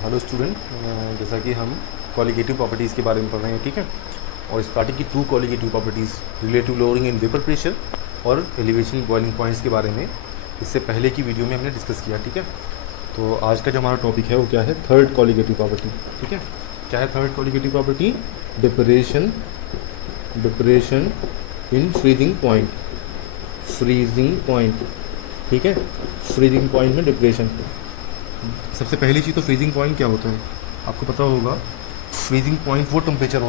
Hello student, जैसा कि हम कॉलिगेटिव प्रॉपर्टीज़ के बारे में पढ़ रहे हैं, ठीक है। और स्टार्टिंग की 2 colligative properties relative lowering in vapour pressure और एलिवेशन बॉइलिंग पॉइंट्स के बारे में इससे पहले की वीडियो में हमने डिस्कस किया, ठीक है। तो आज का जो हमारा टॉपिक है वो क्या है, थर्ड कॉलिगेटिव प्रॉपर्टी, ठीक है। क्या है third colligative property? Depression in freezing point, ठीक है। फ्रीजिंग पॉइंट में डिप्रेशन। सबसे पहली चीज़ तो फ्रीजिंग पॉइंट क्या होता है आपको पता होगा। फ्रीजिंग पॉइंट वो टेम्परेचर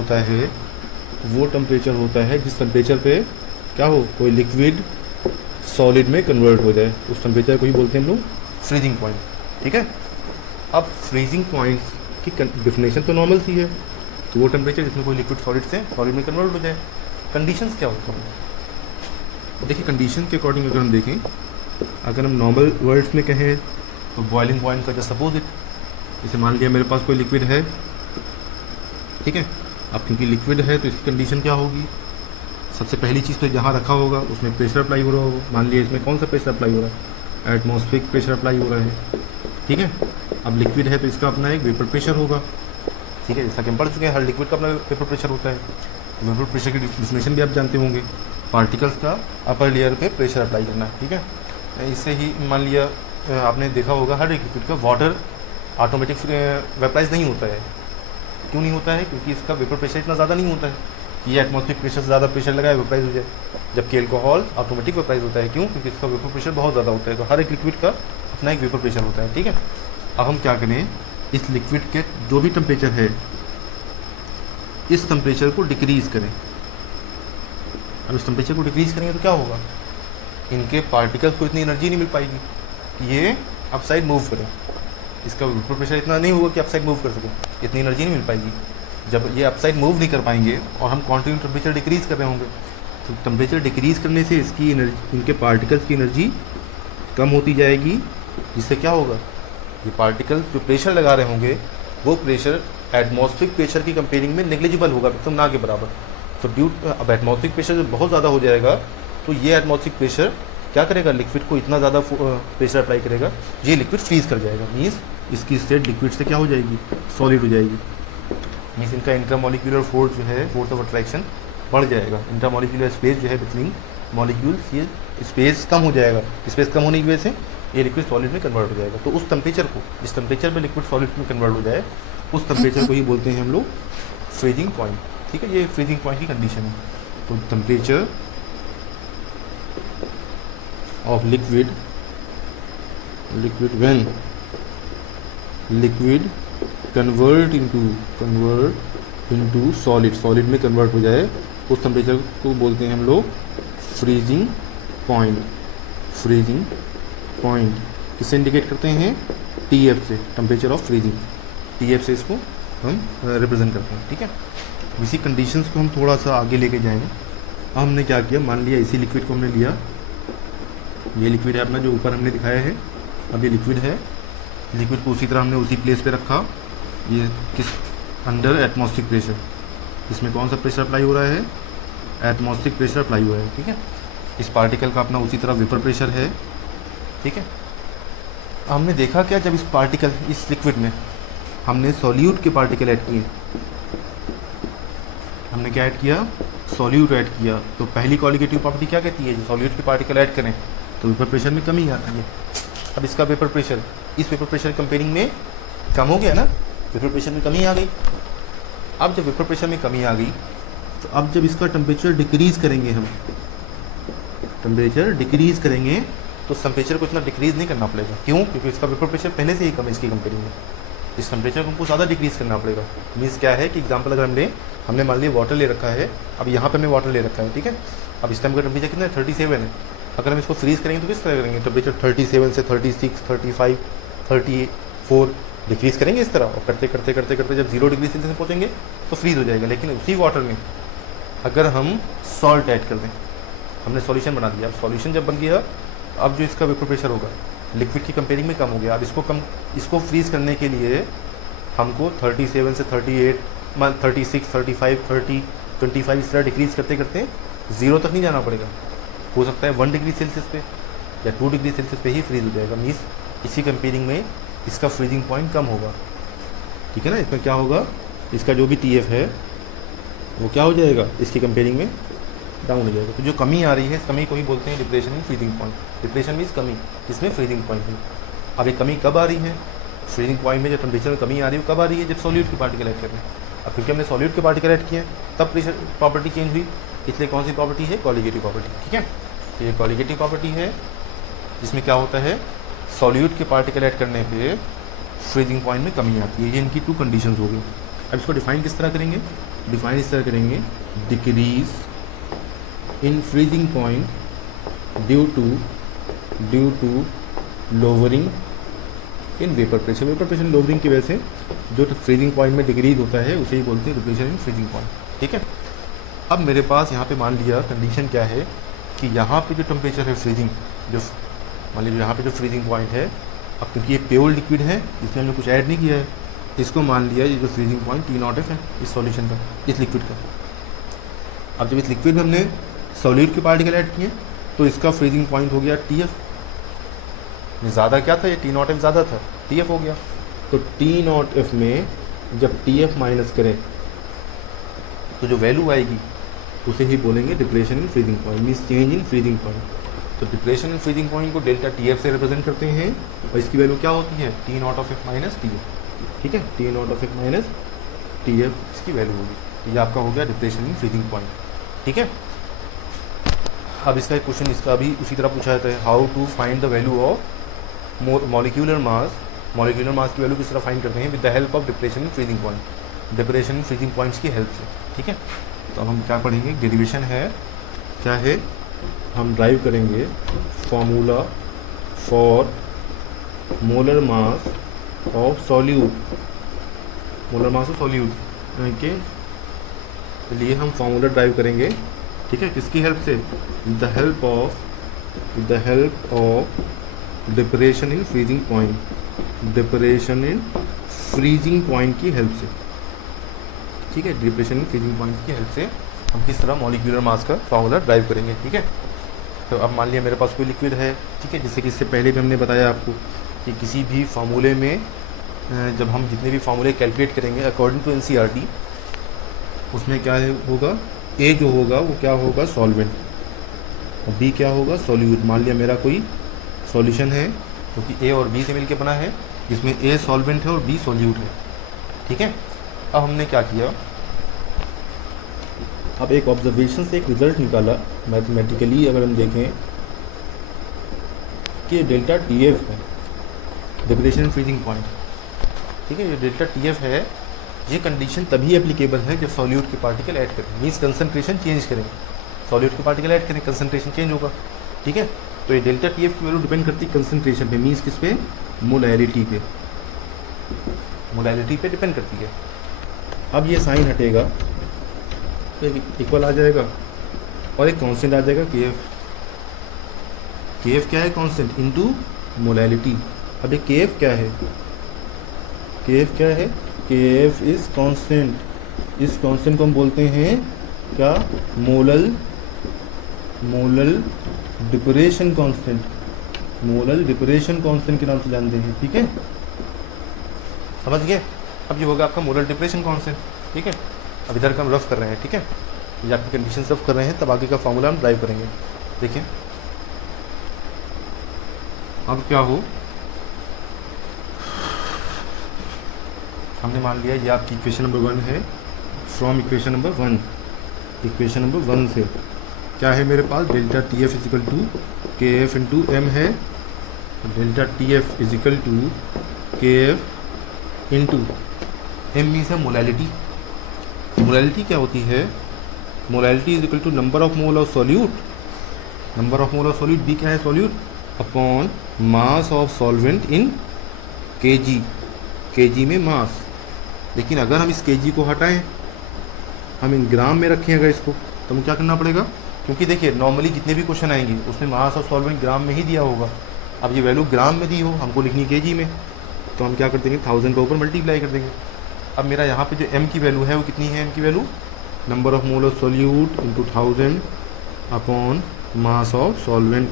होता है जिस टेम्परेचर पे क्या हो, कोई लिक्विड सॉलिड में कन्वर्ट हो जाए, उस टेम्परेचर को ही बोलते हैं हम लोग फ्रीजिंग पॉइंट, ठीक है। अब फ्रीजिंग पॉइंट की डेफिनेशन तो नॉर्मल सी है, तो वो टेम्परेचर जिसमें कोई लिक्विड सॉलिड से सॉलिड में कन्वर्ट हो जाए। कंडीशंस क्या होता है? देखिए, कंडीशन के अकॉर्डिंग अगर हम देखें, अगर हम नॉर्मल वर्ड्स में कहें तो बॉइलिंग पॉइंट का जस्ट अपोजिट। जैसे मान लिया मेरे पास कोई लिक्विड है, ठीक है। अब क्योंकि लिक्विड है तो इसकी कंडीशन क्या होगी? सबसे पहली चीज़ तो जहाँ रखा होगा उसमें प्रेशर अप्लाई हो रहा होगा। मान लिया इसमें कौन सा प्रेशर अप्लाई हो रहा है? एटमॉस्फेरिक प्रेशर अप्लाई हो रहा है, ठीक है। अब लिक्विड है तो इसका अपना एक वेपर प्रेशर होगा, ठीक है। जैसा कि हम पढ़ चुके हैं, हर लिक्विड का अपना वेपर प्रेशर होता है। वेपर प्रेशर की डेफिनेशन भी आप जानते होंगे, पार्टिकल्स का अपर लेयर पे प्रेशर अप्लाई करना है, ठीक है। इससे ही मान लिया आपने देखा होगा हर एक लिक्विड का वाटर ऑटोमेटिक वेपराइज नहीं होता है। क्यों नहीं होता है? क्योंकि इसका वेपर प्रेशर इतना ज़्यादा नहीं होता है कि ये एटमॉस्फेरिक प्रेशर से ज़्यादा प्रेशर लगाए वेपराइज हो जाए, जबकि एल्कोहल ऑटोमेटिक वेपराइज होता है। क्यों? क्योंकि इसका वेपर प्रेशर बहुत ज़्यादा होता है। तो हर एक लिक्विड का अपना एक वेपर प्रेशर होता है, ठीक है। अब हम क्या करें, इस लिक्विड के जो भी टेम्परेचर है इस टेम्परेचर को डिक्रीज़ करें। अब इस टेम्परेचर को डिक्रीज़ करेंगे तो क्या होगा, इनके पार्टिकल्स को इतनी एनर्जी नहीं मिल पाएगी कि ये अपसाइड मूव करें। इसका वेपर प्रेशर इतना नहीं होगा कि अपसाइड मूव कर सके, इतनी एनर्जी नहीं मिल पाएगी। जब ये अपसाइड मूव नहीं कर पाएंगे और हम कॉन्टिन्यू टेम्परेचर डिक्रीज़ कर रहे होंगे, तो टेम्परेचर डिक्रीज़ करने से इसकी एनर्जी, इनके पार्टिकल्स की एनर्जी कम होती जाएगी। जिससे क्या होगा, ये पार्टिकल जो प्रेशर लगा रहे होंगे वो प्रेशर एटमॉस्फेरिक प्रेशर की कंपेयरिंग में नेग्लिजिबल होगा, एकदम ना के बराबर। तो अब एटमॉस्फेरिक प्रेशर जब बहुत ज़्यादा हो जाएगा तो ये एटमॉस्फेरिक प्रेशर क्या करेगा, लिक्विड को इतना ज़्यादा प्रेशर अप्लाई करेगा, ये लिक्विड फ्रीज कर जाएगा। मीन्स इसकी स्टेट लिक्विड से क्या हो जाएगी, सॉलिड हो जाएगी। मीन्स इनका इंटरमॉलिक्यूलर फोर्स जो है, फोर्स ऑफ अट्रैक्शन बढ़ जाएगा। इंटरमॉलिक्यूलर स्पेस जो है बिटवीन मॉलिक्यूल्स, ये स्पेस कम हो जाएगा। स्पेस कम होने की वजह से ये लिक्विड सॉलिड में कन्वर्ट हो जाएगा। तो उस टेम्परेचर को, जिस टेम्परेचर में लिक्विड सॉलिड में कन्वर्ट हो जाए, उस टेम्परेचर को ही बोलते हैं हम लोग फ्रीजिंग पॉइंट, ठीक है। ये फ्रीजिंग पॉइंट की कंडीशन है। तो temperature of liquid when liquid convert into solid में कन्वर्ट हो जाए, उस टेम्परेचर को बोलते हैं हम लोग फ्रीजिंग पॉइंट। किससे इंडिकेट करते हैं? TF से, टेम्परेचर ऑफ फ्रीजिंग, TF से इसको हम रिप्रेजेंट करते हैं, ठीक है। इसी कंडीशंस को हम थोड़ा सा आगे लेके जाएंगे। हमने क्या किया, मान लिया इसी लिक्विड को हमने लिया, ये लिक्विड है अपना जो ऊपर हमने दिखाया है। अब ये लिक्विड है, लिक्विड को उसी तरह हमने उसी प्लेस पे रखा, ये किस अंडर एटमॉस्फेरिक प्रेशर। इसमें कौन सा प्रेशर अप्लाई हो रहा है? एटमॉस्फेरिक प्रेशर अप्लाई हुआ है, ठीक है। इस पार्टिकल का अपना उसी तरह वेपर प्रेशर है, ठीक है। हमने देखा क्या, जब इस लिक्विड में हमने सॉल्यूट के पार्टिकल ऐड किए, हमने क्या ऐड किया, सॉल्यूट ऐड किया, तो पहली कॉलिगेटिव प्रॉपर्टी क्या कहती है, जो सॉल्यूट के पार्टिकल ऐड करें तो वेपर प्रेशर में कमी आती है। अब इसका वेपर प्रेशर इस वेपर प्रेशर कंपेयरिंग में कम हो गया ना, वेपर प्रेशर में कमी आ गई। अब जब वेपर प्रेशर में कमी आ गई तो अब जब इसका टेम्परेचर डिक्रीज़ करेंगे, हम टेम्परेचर डिक्रीज़ करेंगे तो टेम्परेचर को इतना डिक्रीज़ नहीं करना पड़ेगा। क्यों? क्योंकि इसका वेपर प्रेशर पहले से ही कम है इसकी कंपेयरिंग में। इस टेम्परेचर को हमको ज़्यादा डिक्रीज़ करना पड़ेगा। मीन्स क्या है कि एग्जाम्पल अगर हमने मान लिया वाटर ले रखा है, अब यहाँ पे हमने वाटर ले रखा है, ठीक है। अब इस टाइम का टेम्परेचर कितना है, 37 है। अगर हम इसको फ्रीज़ करेंगे तो किस तरह करेंगे, टेम्परेचर 37 से 36, 35, 34 डिक्रीज़ करेंगे इस तरह, और करते करते करते करते जब 0 डिग्री सेल्सियस में पहुँचेंगे तो फ्रीज़ हो जाएगा। लेकिन उसी वाटर में अगर हम सॉल्ट ऐड कर दें, हमने सॉल्यूशन बना दिया, अब सॉल्यूशन जब बन गया, अब जो इसका वेपर प्रेशर होगा लिक्विड की कंपेयरिंग में कम हो गया। अब इसको फ्रीज़ करने के लिए हमको 37 से 38, 36, 35, 30, 25 इस तरह डिक्रीज़ करते करते 0 तक नहीं जाना पड़ेगा। हो सकता है 1 डिग्री सेल्सियस पे या 2 डिग्री सेल्सियस पे ही फ्रीज हो जाएगा। मीन्स इसी कंपेयरिंग में इसका फ्रीजिंग पॉइंट कम होगा। ठीक है ना। इसमें क्या होगा, इसका जो भी TF है वो क्या हो जाएगा, इसकी कंपेयरिंग में डाउन हो जाएगा। तो जो कमी आ रही है इस कमी को ही बोलते हैं depression in freezing point. Depression means कमी, इसमें फ्रीजिंग पॉइंट में। अब ये कमी कब आ रही है, फ्रीजिंग पॉइंट में जो टेम्परेचर में कमी आ रही है वो कब आ रही है, जब सॉल्यूट के पार्टिकल ऐड कर रहे हैं। अब क्योंकि हमने सॉल्यूट के पार्टिकल ऐड किए हैं तब प्रेशर प्रॉपर्टी चेंज हुई, इसलिए कौन सी प्रॉपर्टी है, कॉलिगेटिव प्रॉपर्टी। ठीक है, तो ये कॉलिगेटिव प्रॉपर्टी है जिसमें क्या होता है, सॉल्यूट के पार्टिकल ऐड करने पे फ्रीजिंग पॉइंट में कमी आती है। ये इनकी 2 कंडीशंस हो गई। अब इसको डिफाइन किस तरह करेंगे, डिफाइन इस तरह करेंगे, decrease in freezing point due to lowering in vapour pressure. Vapour pressure lowering की वजह से जो फ्रीजिंग पॉइंट में डिक्रीज होता है उसे ही बोलते हैं डिप्रेशन इन फ्रीजिंग पॉइंट। ठीक है, अब मेरे पास यहाँ पे मान लिया कंडीशन क्या है कि यहाँ पे जो टेम्परेचर है फ्रीजिंग, जो मान लीजिए यहाँ पे जो फ्रीजिंग पॉइंट है, अब क्योंकि ये प्योर लिक्विड है इसमें हमने कुछ ऐड नहीं किया है, इसको मान लिया ये जो फ्रीजिंग पॉइंट T0F है इस सॉल्यूशन का, इस लिक्विड का। अब जब इस लिक्विड में हमने सॉल्यूट के पार्टिकल ऐड किए तो इसका फ्रीजिंग पॉइंट हो गया TF। ज़्यादा क्या था, ये T0F ज़्यादा था, TF हो गया। तो T0F में जब TF माइनस करें तो जो वैल्यू आएगी उसे ही बोलेंगे depression in freezing point, means change in freezing point. तो डिप्रेशन इन फ्रीजिंग पॉइंट को डेल्टा TF से रिप्रेजेंट करते हैं और इसकी वैल्यू क्या होती है, T0F माइनस TF। ठीक है, T0F माइनस TF इसकी वैल्यू होगी। तो ये आपका हो गया डिप्रेशन इन फ्रीजिंग पॉइंट। ठीक है, अब इसका एक क्वेश्चन इसका भी उसी तरह पूछा जाता है, how to find the value of molecular mass. Molecular mass की वैल्यू किस तरह फाइंड करते हैं, with the help of depression in freezing point, depression in freezing points की हेल्प से। ठीक है, तो अब हम क्या पढ़ेंगे, डेरिवेशन है क्या है, हम ड्राइव करेंगे formula for molar mass of solute, molar mass of solute के लिए हम फॉर्मूला ड्राइव करेंगे। ठीक है, किसकी हेल्प से, with the help of depression in freezing point, depression in freezing point की हेल्प से। ठीक है, डिप्रेशन इन फ्रीजिंग पॉइंट की हेल्प से हम किस तरह मॉलिक्यूलर मास का फॉर्मूला ड्राइव करेंगे। ठीक है, तो अब मान लिया मेरे पास कोई लिक्विड है, ठीक है, जैसे कि इससे पहले भी हमने बताया आपको कि किसी भी फार्मूले में जब हम जितने भी फार्मूले कैलकुलेट करेंगे अकॉर्डिंग टू NCERT, उसमें क्या होगा, ए जो होगा वो क्या होगा, सॉल्वेंट, और बी क्या होगा, सॉल्यूट। मान लिया मेरा कोई सॉल्यूशन है क्योंकि तो ए और बी से मिलकर बना है, जिसमें ए सॉल्वेंट है और बी सॉल्यूट है। ठीक है, अब हमने क्या किया, अब एक ऑब्जर्वेशन से एक रिजल्ट निकाला मैथमेटिकली। अगर हम देखें कि डेल्टा TF है, डिप्रेशन फ्रीजिंग पॉइंट। ठीक है, ये डेल्टा TF है, ये कंडीशन तभी एप्लीकेबल है जब सॉल्यूट के पार्टिकल ऐड करें, मीन्स कंसंट्रेशन चेंज करें, सॉल्यूट के पार्टिकल ऐड करें, कंसंट्रेशन चेंज होगा। ठीक है, तो ये डेल्टा TF की वैल्यू डिपेंड करती है कंसंट्रेशन पे, मीन्स किस पे, मोलैरिटी पे, मोलैरिटी पे डिपेंड करती है। अब ये साइन हटेगा तो इक्वल आ जाएगा और एक कांस्टेंट आ जाएगा KF। KF क्या है, कांस्टेंट इनटू मोलैरिटी। अब ये KF क्या है, KF क्या है, KF इज कांस्टेंट। इस कांस्टेंट को हम बोलते हैं क्या, molal depression constant, molal depression constant के नाम से जानते हैं। ठीक है, समझ गए। अब ये होगा आपका मोलर डिप्रेशन कांस्टेंट। ठीक है, अब इधर का हम रफ कर रहे हैं। ठीक है, ये आपकी कंडीशन रफ कर रहे हैं, तब आगे का फार्मूला हम ड्राइव करेंगे। देखिए अब क्या हो, हमने मान लिया ये आपकी इक्वेशन नंबर 1 है, from equation number 1, equation number 1 से क्या है मेरे पास, delta TF equal to KF into M है, delta TF equal to KF into M means है मोलैलिटी। मोलैलिटी क्या होती है, molality is equal to number of mole of solute, number of mole of solute, B क्या है solute, upon mass of solvent in kg, kg में मास। लेकिन अगर हम इस kg को हटाएं, हम इन ग्राम में रखें अगर इसको, तो हमें क्या करना पड़ेगा, क्योंकि देखिए नॉर्मली जितने भी क्वेश्चन आएंगे उसमें मास ऑफ सॉल्वेंट ग्राम में ही दिया होगा। अब ये वैल्यू ग्राम में दी हो, हमको लिखनी kg में, तो हम क्या कर देंगे, 1000 का ऊपर मल्टीप्लाई कर देंगे। अब मेरा यहाँ पे जो m की वैल्यू है वो कितनी है, m की value number of mole of solute into 1000 upon mass of solvent.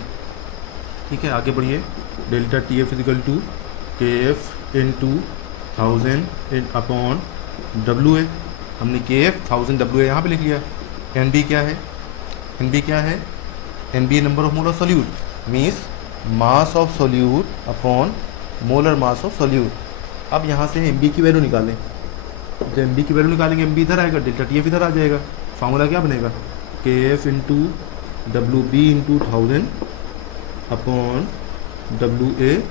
ठीक है, आगे बढ़िए, delta TF equal to KF into 1000 upon WA, हमने KF 1000 WA यहाँ पे लिख लिया। NB क्या है, NB क्या है, NB number of molar solute means mass of solute upon molar mass of solute. अब यहाँ से MB की वैल्यू निकालें, जब MB की वैल्यू निकालेंगे MB इधर आएगा, डेल्टा TF इधर आ जाएगा। फार्मूला क्या बनेगा, KF into WB into 1000 upon WA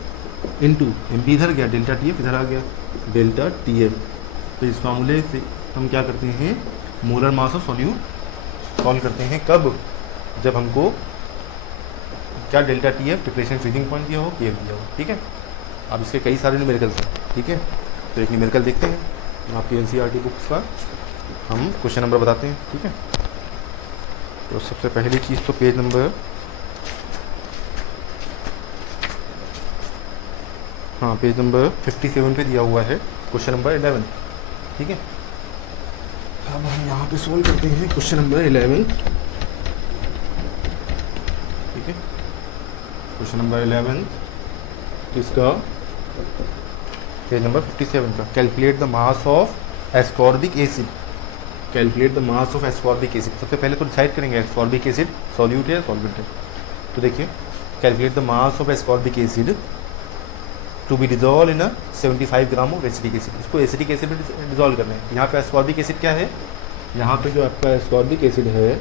into MB इधर गया, डेल्टा TF इधर आ गया, डेल्टा TF। तो इस फार्मूले से हम क्या करते हैं, molar mass of solute solve करते हैं। कब, जब हमको क्या delta TF depression freezing point दिया हो, KF दिया हो। ठीक है, अब इसके कई सारे न्यूमेरिकल्स हैं। ठीक है, तो एक न्यूमेरिकल देखते हैं आपकी NCERT बुक्स का, हम क्वेश्चन नंबर बताते हैं। ठीक है, तो सबसे पहली चीज़ तो पेज नंबर, हाँ पेज नंबर 57 पे दिया हुआ है क्वेश्चन नंबर 11। ठीक है, अब हम यहाँ पे सोल्व करते हैं क्वेश्चन नंबर 11। ठीक है, क्वेश्चन नंबर 11 किसका, पेज नंबर 57 का। Calculate the mass of ascorbic acid, calculate the mass of ascorbic acid. सबसे पहले तो डिसाइड करेंगे एस्कॉर्बिक एसिड सॉल्यूट है या सॉल्वेंट है। तो देखिए, calculate the mass of ascorbic acid to be dissolve in 75 gram of acetic acid. Acetic acid एसिड में डिजॉल्व करना है। यहाँ पे एस्कॉर्बिक एसिड क्या है, यहाँ पे जो आपका एस्कॉर्बिक एसिड है,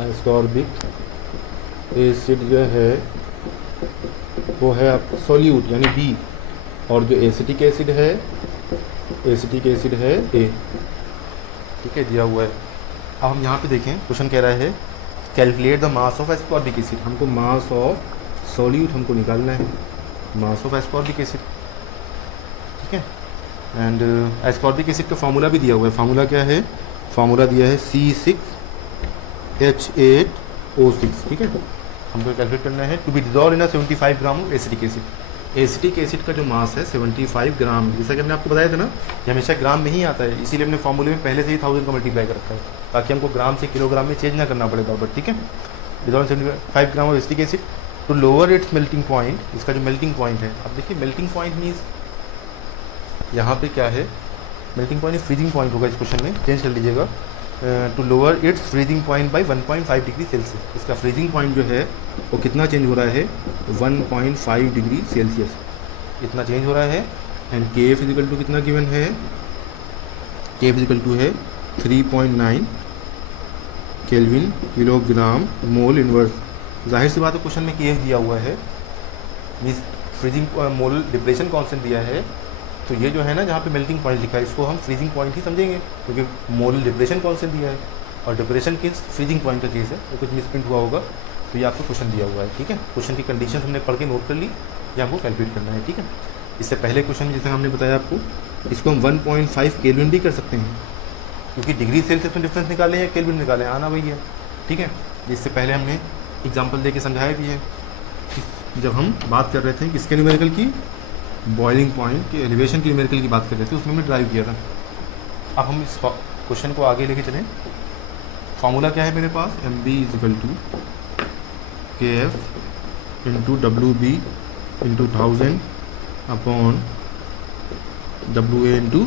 एस्कॉर्बिक एसिड जो है वो है आपका सॉल्यूट यानी B, और जो एसिटिक एसिड है, एसिटिक एसिड है A। ठीक है, दिया हुआ है। अब हम यहाँ पे देखें, क्वेश्चन कह रहा है calculate the mass of ascorbic acid. हमको मास ऑफ सॉल्यूट हमको निकालना है, मास ऑफ एस्कॉर्बिक एसिड। ठीक है, एंड एस्कॉर्बिक एसिड का फार्मूला भी दिया हुआ है। फार्मूला क्या है, फार्मूला दिया है C6H8O6। ठीक है, हमको कैलकुलेट करना है to be dissolve in 75 gram of acetic acid. Acetic acid का जो मास है 75 ग्राम, जैसा कि हमने आपको बताया था ना, ये हमेशा ग्राम में ही आता है, इसीलिए हमने फार्मूले में पहले से ही 1000 का मल्टीप्लाई कर रखा है, ताकि हमको ग्राम से किलोग्राम में चेंज ना करना पड़े बार। ठीक है, dissolve 75 gram of acetic acid to lower its melting point. इसका जो मेल्टिंग पॉइंट है, अब देखिए मेल्टिंग पॉइंट मीन्स यहाँ पे क्या है, मेल्टिंग पॉइंट फ्रीजिंग पॉइंट होगा इस क्वेश्चन में, चेंज कर लीजिएगा, to lower its freezing point by 1.5 degree Celsius. इसका फ्रीजिंग पॉइंट जो है वो कितना चेंज हो रहा है, 1.5 डिग्री सेल्सियस इतना चेंज हो रहा है। एंड KF इजिकल टू कितना गिवन है, KF इजिकल टू है 3.9 केल्विन किलोग्राम मोल इनवर्स। जाहिर सी बात है क्वेश्चन में KF दिया हुआ है, मीन्स फ्रीजिंग मोल डिप्रेशन कांस्टेंट दिया है, तो ये जो है ना जहाँ पे मेल्टिंग पॉइंट लिखा है इसको हम फ्रीजिंग पॉइंट ही समझेंगे, क्योंकि मोल डिप्रेशन कांस्टेंट दिया है और डिप्रेशन किस फ्रीजिंग पॉइंट का केस है, तो कुछ मिसप्रिंट हुआ होगा, तो ये आपको क्वेश्चन दिया हुआ है। ठीक है, क्वेश्चन की कंडीशन हमने पढ़ के नोट कर ली, ये हमको कैलकुलेट करना है। ठीक है, इससे पहले क्वेश्चन जैसे हमने बताया आपको, इसको हम 1.5 केल्विन भी कर सकते हैं, क्योंकि डिग्री सेल्सियस में डिफरेंस निकालें या केल्विन निकालें, आना वही है। ठीक है, इससे पहले हमने एग्जाम्पल दे के समझाया भी है, जब हम बात कर रहे थे किसके न्यूमेरिकल की, बॉइलिंग पॉइंट के एलिवेशन के न्यूमेरिकल की बात कर रहे थे, उसमें हमने ड्राइव किया था। अब हम इस क्वेश्चन को आगे लेके चलें। फार्मूला क्या है मेरे पास, MB equal to KF into WB into 1000 upon WA into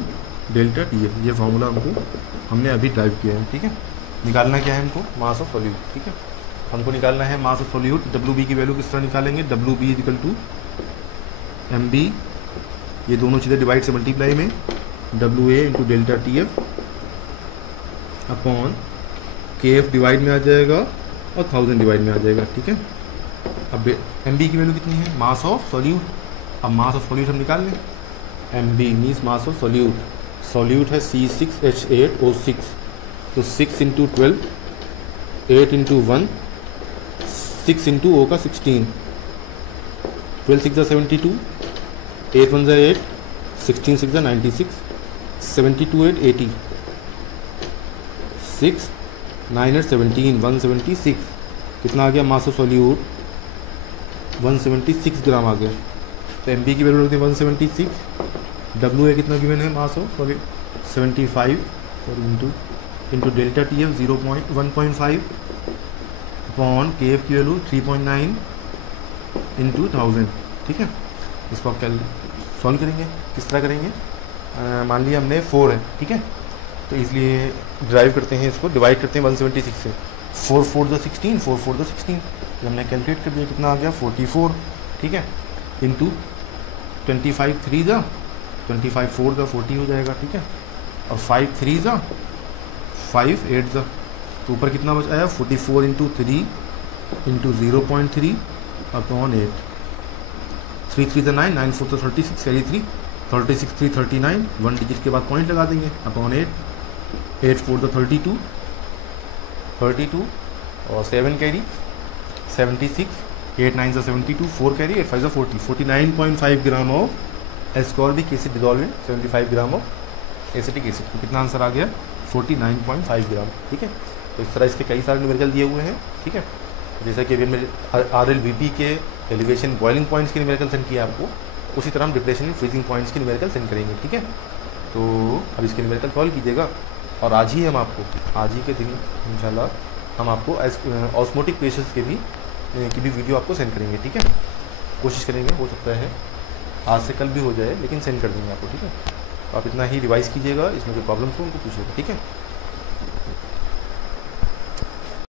delta TF। ये फार्मूला हमने अभी ड्राइव किया है। ठीक है, निकालना क्या है हमको, मास ऑफ सॉल्यूट। ठीक है, हमको निकालना है मास ऑफ सॉल्यूट। WB की वैल्यू किस तरह निकालेंगे, WB इजिकल टू MB, ये दोनों चीज़ें डिवाइड से मल्टीप्लाई में, WA into delta TF upon KF divide में आ जाएगा और 1000 डिवाइड में आ जाएगा। ठीक है, अब MB की वैल्यू कितनी है, मास ऑफ सॉल्यूट। अब मास ऑफ सॉल्यूट हम निकाल लें, MB means mass of solute, solute है C6H8O6, तो 6 इंटू 12, 8 इंटू 1, 6 इंटू O का 16, 12 6 72, 8 1 8, 16 6 96, 72 8 80, 6 9 8 17, 176। कितना आ गया मास ऑफ सॉल्यूट, 176 ग्राम आ गया। तो MB की वैल्यू होती है 176, WA कितना गिवन है मास ऑफ सॉल्यूट 75 और into delta TF 1.5 upon KF की वैल्यू 3.9 इंटू 1000। ठीक है, इसको आप सॉल्व करेंगे। किस तरह करेंगे, मान लिया हमने 4 है, ठीक है, तो इसलिए ड्राइव करते हैं, इसको डिवाइड करते हैं 176 से। 4 4 द 16, 4 4 द 16, ये हमने कैलकुलेट कर दिया, कितना आ गया 44, ठीक है, इंटू 25 3 द 25 4 द 40 हो जाएगा, ठीक है, और 5 3 द 5 8 द, तो ऊपर कितना बच आया 44 into 3 into 0.3 upon 8, 3 3 the 9, 9 4 the 36, carry 3, 36 3 39, 1 digit के बाद पॉइंट लगा देंगे, अपॉन 8, 8 4 द 32 और 7 carry 76, 8 9 the 72, 4 carry 8 5 the 40, 49.5 gram of ascorbic acid dissolve in 75 gram of acetic acid, तो कितना आंसर आ गया 49.5 ग्राम, ठीक है। तो इस तरह इसके कई सारे न्यूमेरिकल दिए हुए हैं, ठीक है, जैसा कि अभी हमने RLVP के एलिवेशन बॉइलिंग पॉइंट्स के न्यूमेरिकल सेंड किया आपको, उसी तरह हम डिप्रेशन में फ्रीजिंग पॉइंट्स के न्यूमेरिकल सेंड करेंगे, ठीक है। तो अब इसके न्यूमेरिकल सॉल्व कीजिएगा, और आज ही के दिन इंशाल्लाह हम आपको ऑस्मोटिक प्रेशर्स की भी वीडियो आपको सेंड करेंगे, ठीक है। कोशिश करेंगे, हो सकता है आज से कल भी हो जाए, लेकिन सेंड कर देंगे आपको, ठीक है। तो आप इतना ही रिवाइज़ कीजिएगा, इसमें जो प्रॉब्लम्स हो उनको पूछिएगा, ठीक है।